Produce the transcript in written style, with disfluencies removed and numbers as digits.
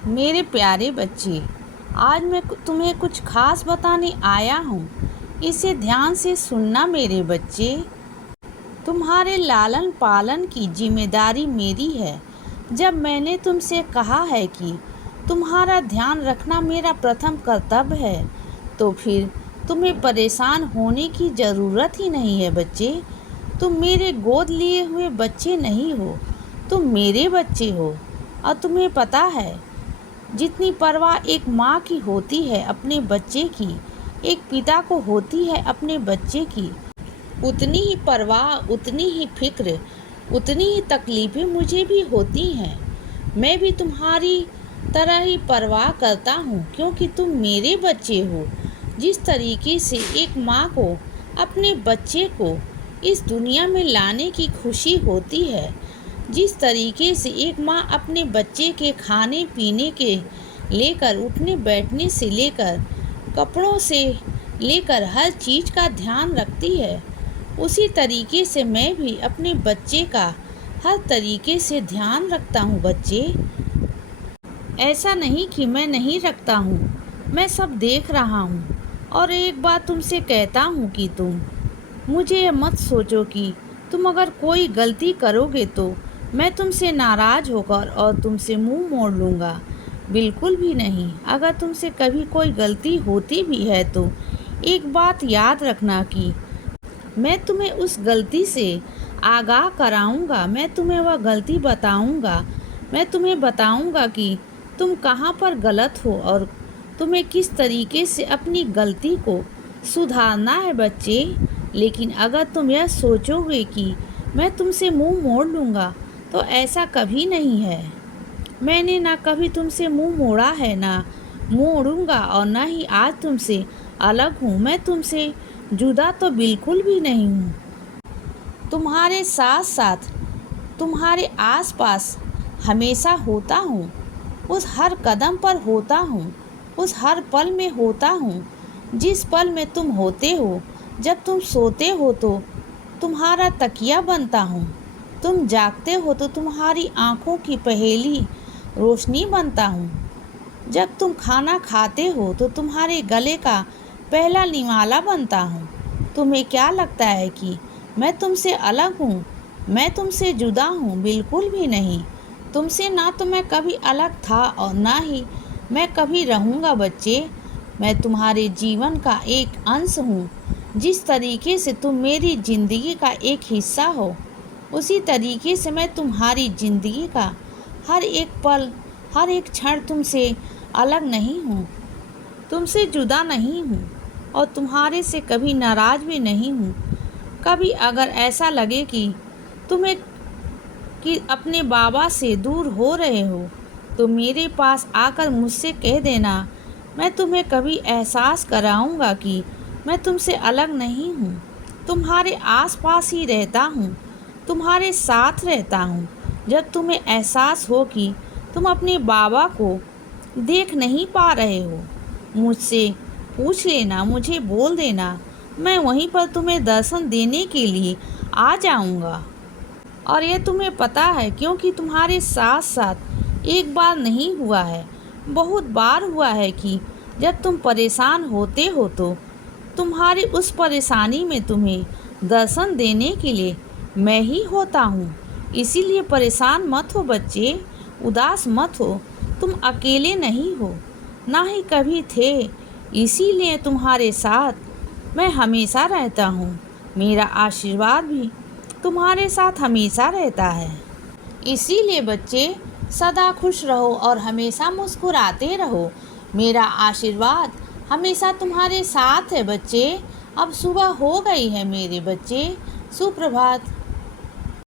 मेरे प्यारे बच्चे, आज मैं तुम्हें कुछ खास बताने आया हूँ। इसे ध्यान से सुनना मेरे बच्चे। तुम्हारे लालन पालन की जिम्मेदारी मेरी है। जब मैंने तुमसे कहा है कि तुम्हारा ध्यान रखना मेरा प्रथम कर्तव्य है, तो फिर तुम्हें परेशान होने की ज़रूरत ही नहीं है बच्चे। तुम मेरे गोद लिए हुए बच्चे नहीं हो, तुम मेरे बच्चे हो। और तुम्हें पता है, जितनी परवाह एक माँ की होती है अपने बच्चे की, एक पिता को होती है अपने बच्चे की, उतनी ही परवाह, उतनी ही फिक्र, उतनी ही तकलीफ़ें मुझे भी होती हैं। मैं भी तुम्हारी तरह ही परवाह करता हूँ, क्योंकि तुम मेरे बच्चे हो। जिस तरीके से एक माँ को अपने बच्चे को इस दुनिया में लाने की खुशी होती है, जिस तरीके से एक माँ अपने बच्चे के खाने पीने के लेकर, उठने बैठने से लेकर, कपड़ों से लेकर हर चीज़ का ध्यान रखती है, उसी तरीके से मैं भी अपने बच्चे का हर तरीके से ध्यान रखता हूँ बच्चे। ऐसा नहीं कि मैं नहीं रखता हूँ, मैं सब देख रहा हूँ। और एक बात तुमसे कहता हूँ कि तुम मुझे ये मत सोचो कि तुम अगर कोई गलती करोगे तो मैं तुमसे नाराज़ होकर और तुमसे मुंह मोड़ लूँगा। बिल्कुल भी नहीं। अगर तुमसे कभी कोई गलती होती भी है तो एक बात याद रखना कि मैं तुम्हें उस गलती से आगाह कराऊंगा। मैं तुम्हें वह गलती बताऊंगा। मैं तुम्हें बताऊंगा कि तुम कहाँ पर गलत हो और तुम्हें किस तरीके से अपनी गलती को सुधारना है बच्चे। लेकिन अगर तुम यह सोचोगे कि मैं तुमसे मुंह मोड़ लूँगा, तो ऐसा कभी नहीं है। मैंने ना कभी तुमसे मुंह मोड़ा है, ना मोड़ूंगा, और ना ही आज तुमसे अलग हूँ। मैं तुमसे जुदा तो बिल्कुल भी नहीं हूँ। तुम्हारे साथ साथ, तुम्हारे आसपास हमेशा होता हूँ। उस हर कदम पर होता हूँ, उस हर पल में होता हूँ। जिस पल में तुम होते हो, जब तुम सोते हो तो तुम्हारा तकिया बनता हूँ, तुम जागते हो तो तुम्हारी आँखों की पहेली रोशनी बनता हूँ, जब तुम खाना खाते हो तो तुम्हारे गले का पहला निवाला बनता हूँ। तुम्हें क्या लगता है कि मैं तुमसे अलग हूँ, मैं तुमसे जुदा हूँ? बिल्कुल भी नहीं। तुमसे ना तो मैं कभी अलग था और ना ही मैं कभी रहूँगा बच्चे। मैं तुम्हारे जीवन का एक अंश हूँ। जिस तरीके से तुम मेरी ज़िंदगी का एक हिस्सा हो, उसी तरीके से मैं तुम्हारी ज़िंदगी का हर एक पल, हर एक क्षण तुमसे अलग नहीं हूँ, तुमसे जुदा नहीं हूँ और तुम्हारे से कभी नाराज़ भी नहीं हूँ। कभी अगर ऐसा लगे कि अपने बाबा से दूर हो रहे हो, तो मेरे पास आकर मुझसे कह देना। मैं तुम्हें कभी एहसास कराऊंगा कि मैं तुमसे अलग नहीं हूँ। तुम्हारे आसपास ही रहता हूँ, तुम्हारे साथ रहता हूँ। जब तुम्हें एहसास हो कि तुम अपने बाबा को देख नहीं पा रहे हो, मुझसे पूछ लेना, मुझे बोल देना। मैं वहीं पर तुम्हें दर्शन देने के लिए आ जाऊंगा। और ये तुम्हें पता है, क्योंकि तुम्हारे साथ साथ एक बार नहीं हुआ है, बहुत बार हुआ है कि जब तुम परेशान होते हो तो तुम्हारी उस परेशानी में तुम्हें दर्शन देने के लिए मैं ही होता हूँ। इसीलिए परेशान मत हो बच्चे, उदास मत हो। तुम अकेले नहीं हो, ना ही कभी थे। इसीलिए तुम्हारे साथ मैं हमेशा रहता हूँ। मेरा आशीर्वाद भी तुम्हारे साथ हमेशा रहता है। इसीलिए बच्चे, सदा खुश रहो और हमेशा मुस्कुराते रहो। मेरा आशीर्वाद हमेशा तुम्हारे साथ है बच्चे। अब सुबह हो गई है मेरे बच्चे। सुप्रभात।